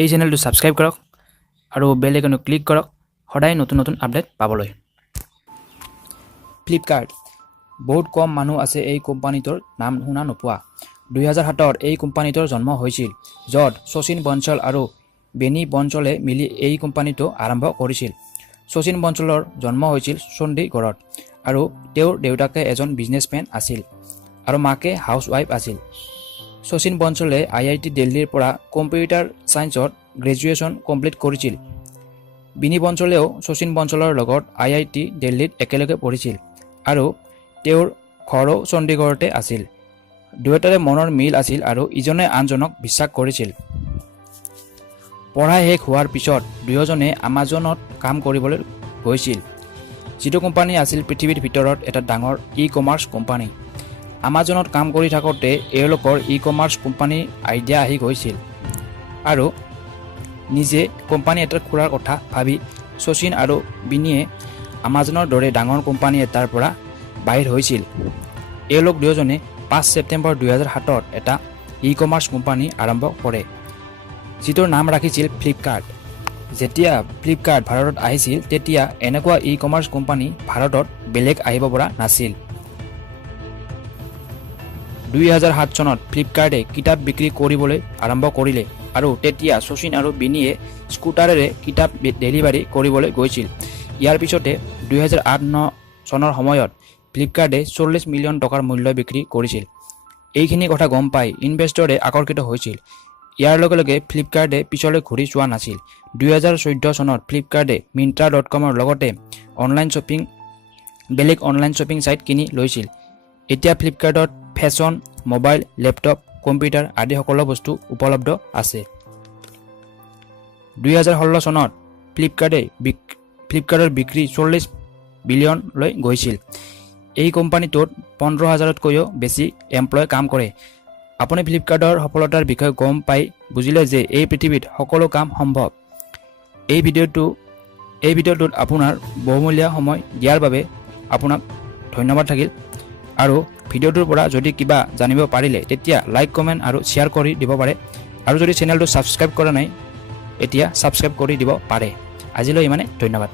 এই চেনেলটো সাবস্ক্ৰাইব কৰক আৰু বেল আইকনত ক্লিক কৰক সদায় নতুন নতুন আপডেট পাবলৈ। ফ্লিপকাৰ্ট বহুত কম মানুহ আছে এই কোম্পানীটোৰ নাম শুনা নোপোৱা। 2007 এই কোম্পানীটোৰ জন্ম হৈছিল, য'ত শচীন বনচল আৰু বেনী বনচলে মিলি এই কোম্পানীটো আৰম্ভ কৰিছিল। শচীন বনচলৰ জন্ম হৈছিল চণ্ডীগড়ত আৰু তেওঁৰ দেউতাকে এজন বিজনেছমেন আছিল আৰু মাকে হাউচৱাইফ আছিল। শচীন বনচলে IIT দিল্লীৰ পৰা কম্পিউটাৰ ছায়েন্সত গ্ৰেজুৱেশ্যন কমপ্লিট কৰিছিল। বিনী বনচলেও শচীন বনচলৰ লগত IIT দিল্লীত একেলগে পঢ়িছিল আৰু তেওঁৰ ঘৰো চণ্ডীগড়তে আছিল। দুয়োটাৰে মনৰ মিল আছিল আৰু ইজনে আনজনক বিশ্বাস কৰিছিল। পঢ়া শেষ হোৱাৰ পিছত দুয়োজনে আমাজনত কাম কৰিবলৈ গৈছিল, যিটো কোম্পানী আছিল পৃথিৱীৰ ভিতৰত এটা ডাঙৰ ই-কমাৰ্চ কোম্পানী। আমাজনত কাম কৰি থাকোঁতে এওঁলোকৰ ই-কমাৰ্চ কোম্পানীৰ আইডিয়া আহি গৈছিল আৰু নিজে কোম্পানী এটা খোলাৰ কথা ভাবি শচীন আৰু বিনীয়ে আমাজনৰ দৰে ডাঙৰ কোম্পানী এটাৰ পৰা বাহিৰ হৈছিল। এওঁলোক দুয়োজনে 5 ছেপ্টেম্বৰ 2007 এটা ই-কমাৰ্চ কোম্পানী আৰম্ভ কৰে, যিটোৰ নাম ৰাখিছিল ফ্লিপকাৰ্ট। যেতিয়া ফ্লিপকাৰ্ট ভাৰতত আহিছিল তেতিয়া এনেকুৱা ই-কমাৰ্চ কোম্পানী ভাৰতত বেলেগ আহিব পৰা নাছিল। 2007 চনত ফ্লিপকাৰ্টে কিতাপ বিক্ৰী কৰিবলৈ আৰম্ভ কৰিলে আৰু তেতিয়া শচীন আৰু বিনীয়ে স্কুটাৰেৰে কিতাপ ডেলিভাৰী কৰিবলৈ গৈছিল। ইয়াৰ পিছতে 2008-09 চনৰ সময়ত ফ্লিপকাৰ্টে 40 মিলিয়ন টকাৰ মূল্য বিক্ৰী কৰিছিল। এইখিনি কথা গম পাই ইনভেষ্টৰে আকৰ্ষিত হৈছিল। ইয়াৰ লগে লগে ফ্লিপকাৰ্টে পিছলৈ ঘূৰি চোৱা নাছিল। 2014 চনত ফ্লিপকাৰ্টে Myntra.comৰ লগতে বেলেগ অনলাইন শ্বপিং ছাইট কিনি লৈছিল। এতিয়া ফ্লিপকাৰ্টত ফেশ্বন, মোবাইল, লেপটপ, কম্পিউটাৰ আদি সকলো বস্তু উপলব্ধ আছে। 2016 চনত ফ্লিপকাৰ্টৰ বিক্ৰী 40 বিলিয়নলৈ গৈছিল। এই কোম্পানীটোত 15,000তকৈও বেছি এমপ্লয় কাম কৰে। আপুনি ফ্লিপকাৰ্টৰ সফলতাৰ বিষয়ে গম পাই বুজিলে যে এই পৃথিৱীত সকলো কাম সম্ভৱ। এই ভিডিঅ'টোত আপোনাৰ বহুমূলীয়া সময় দিয়াৰ বাবে আপোনাক ধন্যবাদ থাকিল আৰু ভিডিঅ'টোৰ পৰা যদি কিবা জানিব পাৰিলে তেতিয়া লাইক, কমেণ্ট আৰু শ্বেয়াৰ কৰি দিব পাৰে আৰু যদি চেনেলটো ছাবস্ক্ৰাইব কৰা নাই এতিয়া ছাবস্ক্ৰাইব কৰি দিব পাৰে। আজিলৈ ইমানে, ধন্যবাদ।